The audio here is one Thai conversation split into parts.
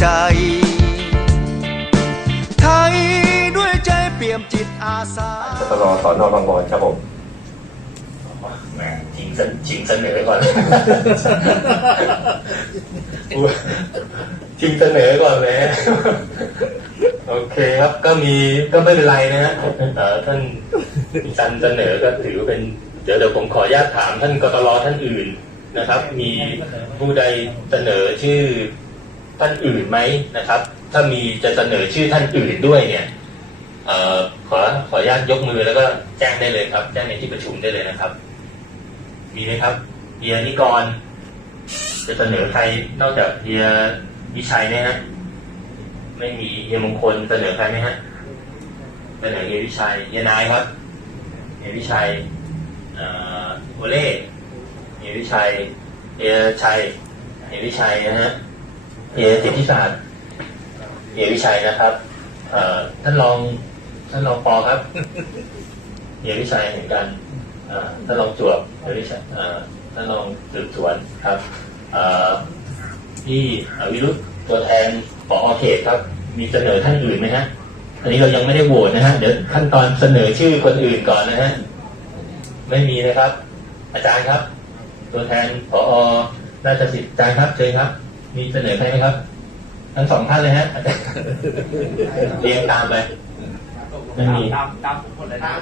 ใจ ไทยด้วยใจเปี่ยมจิตอาสาสตรอสอนอบางบอนครับผมแหมชิงเสนชิงเสนอก่อนชิงเสนอก่อนเลยโอเคครับก็มีก็ไม่เป็นไรนะฮะท่านจันเสนอก็ถือเป็น เดี๋ยวเดี๋ยวผมขออนุญาตถามท่านกตลท่านอื่นนะครับ มีผู้ใดเสนอชื่อ ท่านอื่นไหมนะครับ ถ้ามีจะเสนอชื่อท่านอื่นด้วยเนี่ยออขอขออนุญาตยกมือแล้วก็แจ้งได้เลยครับ แจ้งในที่ประชุมได้เลยนะครับ มีไหมครับเฮียนิกร จะเสนอใครนอกจากเฮียวิชัยไหมฮะไม่มีเฮียมงคลเสนอใครไหมฮะเสนอเฮียวิชัยเฮียนายครับเฮียวิชัยอ่อโอเล่เฮียวิชัยเฮียชัยเฮียวิชัยนะฮะ เฮียสิทธิศาสตร์เฮียวิชัยนะครับเอ่อท่านรองท่านรองปอครับเฮียวิชัยเหมือนกันเอ่อท่านรองจวบเฮียวิชัยเอ่อท่านรองสืบสวนครับเอ่อพี่อวิรุธตัวแทนปอเขตครับ มีเสนอท่านอื่นไหมฮะอันนี้เรายังไม่ได้โหวตนะฮะเดี๋ยวขั้นตอนเสนอชื่อคนอื่นก่อนนะฮะไม่มีนะครับ อาจารย์ครับ ตัวแทนปอราชสิทธิ์อาจารย์ครับเชิญครับ มีเสนอใครไหมครับ ทั้งสองท่านเลยฮะอาจารย์เรียงตามไปไม่มีตามตามผมหมดเลยนะ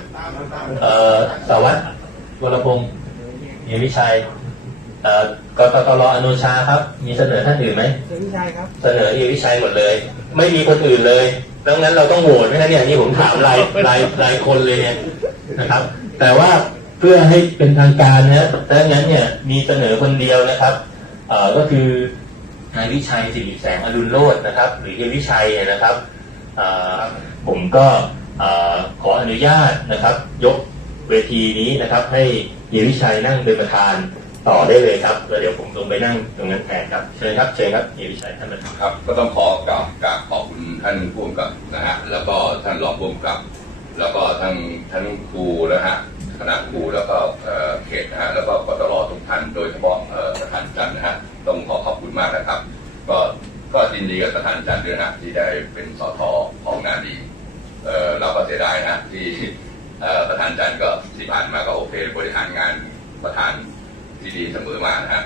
เอ่อสารวัตรวรพงศ์เฮียวิชัยเอ่อกกตรอนุชาครับ มีเสนอท่านอื่นไหมเดี๋ยวพี่ชายครับ เสนอเฮียวิชัยหมดเลย ไม่มีคนอื่นเลยดังนั้นเราต้องโหวตไหมนะเนี่ยนี่ผมถามรายรายรายคนเลยเนี่ยนะครับ แต่ว่าเพื่อให้เป็นทางการนะดังนั้นเนี่ยมีเสนอคนเดียวนะครับ เอ่อก็คือ นายวิชัยสิริแสงอรุณโรจน์นะครับ หรือเฮียวิชัยนะครับผมก็ขออนุญาตนะครับ ยกเวทีนี้นะครับ ให้เฮียวิชัยนั่งเป็นประธานต่อได้เลยครับแล้วเดี๋ยวผมลงไปนั่งตรงนั้นแทนครับเชิญครับเชิญครับเฮียวิชัยท่านประธานครับ ก็ต้องขอกราบกราบขอบคุณท่านผู้กำกับนะฮะแล้วก็ท่านรองผู้กำกับ แล้วก็ทั้งทั้งครูนะฮะคณะครูแล้วก็เอ่อเขตนะฮะแล้วก็กตรทุกท่านโดยเฉพาะ นดีกับประธานจันทร์ด้วยนะที่ได้เป็นสทของงานดีเออเราก็เสียดายนะที่ประธานจันทร์ก็ที่ผ่านมาก็โอเคบริหารงานประธานที่ดีเสมอมานะฮะ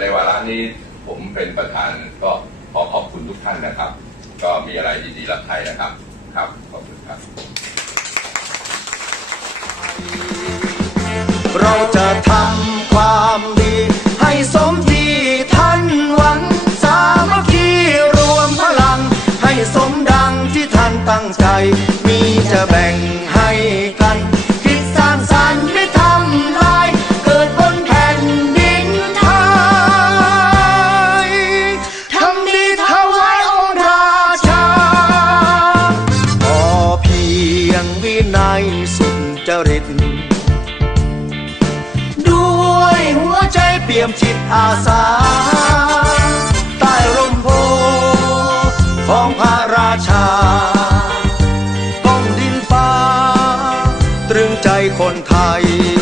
ในวาระนี้ผมเป็นประธานก็ขอขอบคุณทุกท่านนะครับ ก็มีอะไรดีๆรับใช้นะครับครับขอบคุณครับ เราจะทำ ตั้งใจ มีจะแบ่งให้กัน คิดสร้างสรรค์ไม่ทำลาย เกิดบนแผ่นดินไทยทำดีถวายองค์ราชา พอเพียงวินัยสุจริต ด้วยหัวใจเปี่ยมจิตอาสา ใต้ร่มโพธิ์ของพา ตรึงใจคนไทย